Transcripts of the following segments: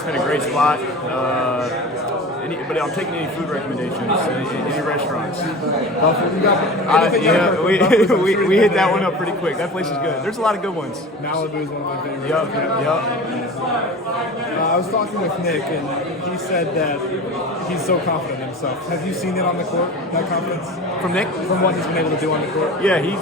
it's been a great spot. But I'm taking any food recommendations, any restaurants. Yeah, we hit that one up pretty quick. That place is good. There's a lot of good ones. Malibu is one of my favorites. Yep. I was talking with Nick, and he said that he's so confident in himself. Have you seen it on the court, that confidence? From Nick? From what he's been able to do on the court? Yeah, he's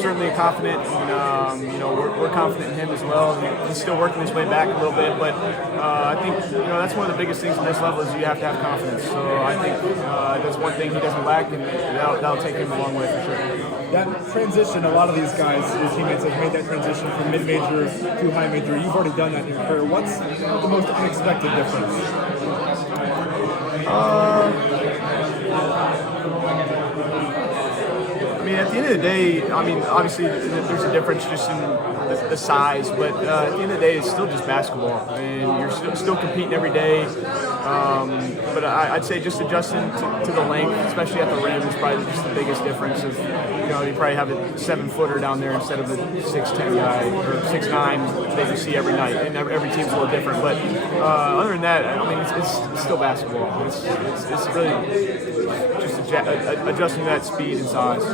certainly confident, and we're confident in him as well. He's still working his way back a little bit, but I think that's one of the biggest things in this level is you have to have confidence. So I think that's one thing he doesn't lack, and that'll take him a long way for sure. That transition, a lot of these guys, your teammates have made that transition from mid-major to high major. You've already done that in your career. What's the most unexpected difference? At the end of the day, obviously there's a difference just in the size, but at the end of the day, it's still just basketball, and you're still competing every day. But I'd say just adjusting to the length, especially at the rim, is probably just the biggest difference. Of you probably have a 7-footer down there instead of a 6'10" guy or 6'9" that you see every night, and every team's a little different. But other than that, it's still basketball. It's really just adjusting that speed and size.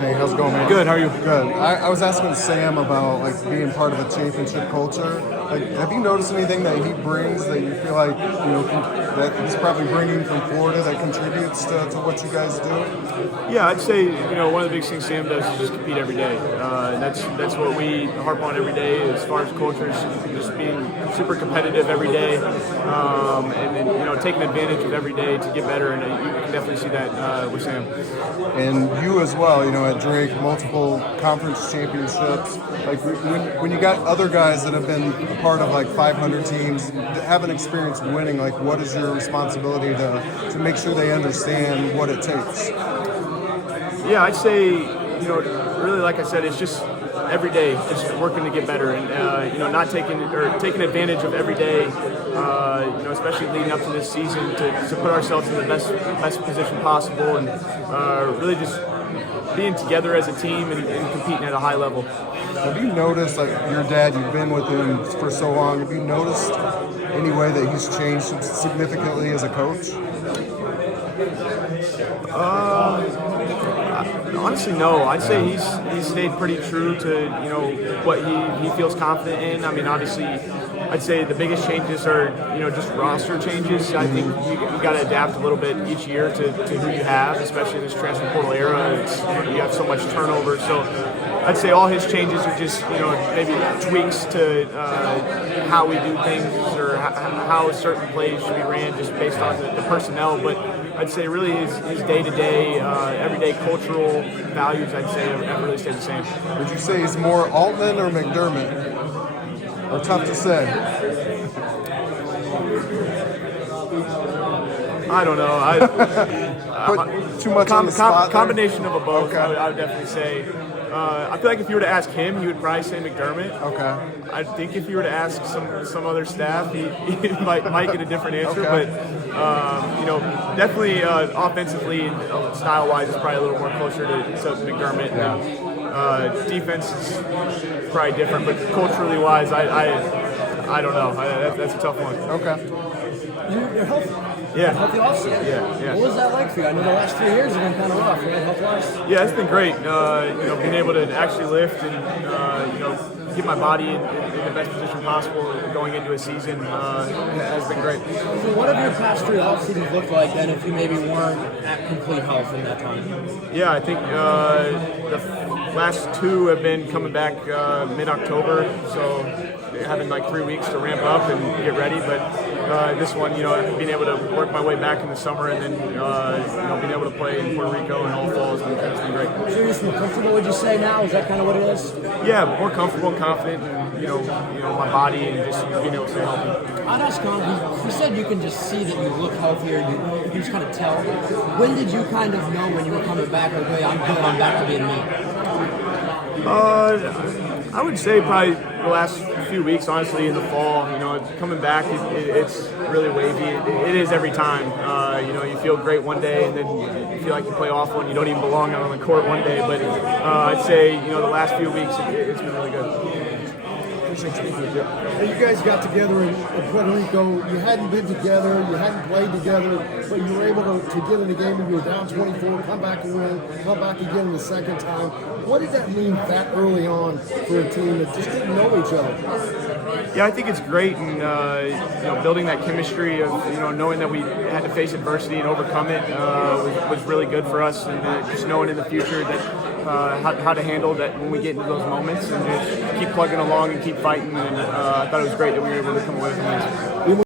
Hey, how's it going, man? Good. How are you? Good. I was asking Sam about being part of a championship culture. Have you noticed anything that he brings that you feel like that he's probably bringing from Florida that contributes to what you guys do? Yeah, I'd say one of the biggest things Sam does is just compete every day. That's what we harp on every day as far as culture is just being super competitive every day, and taking advantage of every day to get better. And you can definitely see that with Sam. And you as well, at Drake, multiple conference championships. When you got other guys that have been a part of 500 teams, that haven't experienced winning, what is your responsibility to make sure they understand what it takes? Yeah, I'd say, really, like I said, it's just every day, just working to get better, and not taking advantage of every day. Especially leading up to this season, to put ourselves in the best position possible, and really just being together as a team and competing at a high level. Have you noticed, your dad, you've been with him for so long, have you noticed any way that he's changed significantly as a coach? Honestly, no. I'd say he's stayed pretty true to what he feels confident in. Obviously, I'd say the biggest changes are just roster changes. I think you got to adapt a little bit each year to who you have, especially in this transfer portal era. You have so much turnover. So I'd say all his changes are just maybe tweaks to how we do things or how certain plays should be ran just based on the personnel. But I'd say really his day-to-day, everyday cultural values, I'd say, have really stayed the same. Would you say he's more Altman or McDermott? Or tough to say? I don't know. Put too much on the spot combination of a both, okay. I would definitely say. I feel like if you were to ask him, he would probably say McDermott. Okay. I think if you were to ask some other staff, he might get a different answer. Okay. But definitely offensively and style-wise, it's probably a little more closer to McDermott. Yeah. Defense is probably different, but culturally wise, I don't know. That's a tough one. Okay. You're healthy. Yeah. Healthy offseason. Yeah. What was that like for you? I know the last 3 years have been kind of rough, right, health-wise? Yeah, it's been great. Being able to actually lift and get my body in the best position possible going into a season has been great. So what have your past 3 off seasons looked like then if you maybe weren't at complete health in that time? Yeah, I think the last 2 have been coming back mid-October, so having 3 weeks to ramp up and get ready. But this one, being able to work my way back in the summer and then being able to play in Puerto Rico and all fall has been great. So you're just more comfortable, would you say now? Is that kind of what it is? Yeah, more comfortable, confident, and my body and just being able to stay healthy. I'd ask Con, you said you can just see that you look healthier, you can just kind of tell. When did you kind of know when you were coming back, okay, I'm good, I'm back to being me? I would say probably the last few weeks, honestly, in the fall. Coming back, it's really wavy. It is every time. You feel great one day, and then you feel like you play awful, and you don't even belong out on the court one day. But I'd say, the last few weeks, it's been really good. And you guys got together in Puerto Rico. You hadn't been together, you hadn't played together, but you were able to get in a game and you were down 24, come back and win, come back again the second time. What did that mean that early on for a team that just didn't know each other? Yeah, I think it's great, and building that chemistry of knowing that we had to face adversity and overcome it was really good for us, and just knowing in the future that how to handle that when we get into those moments, and just keep plugging along and keep fighting. And I thought it was great that we were able to come away from this.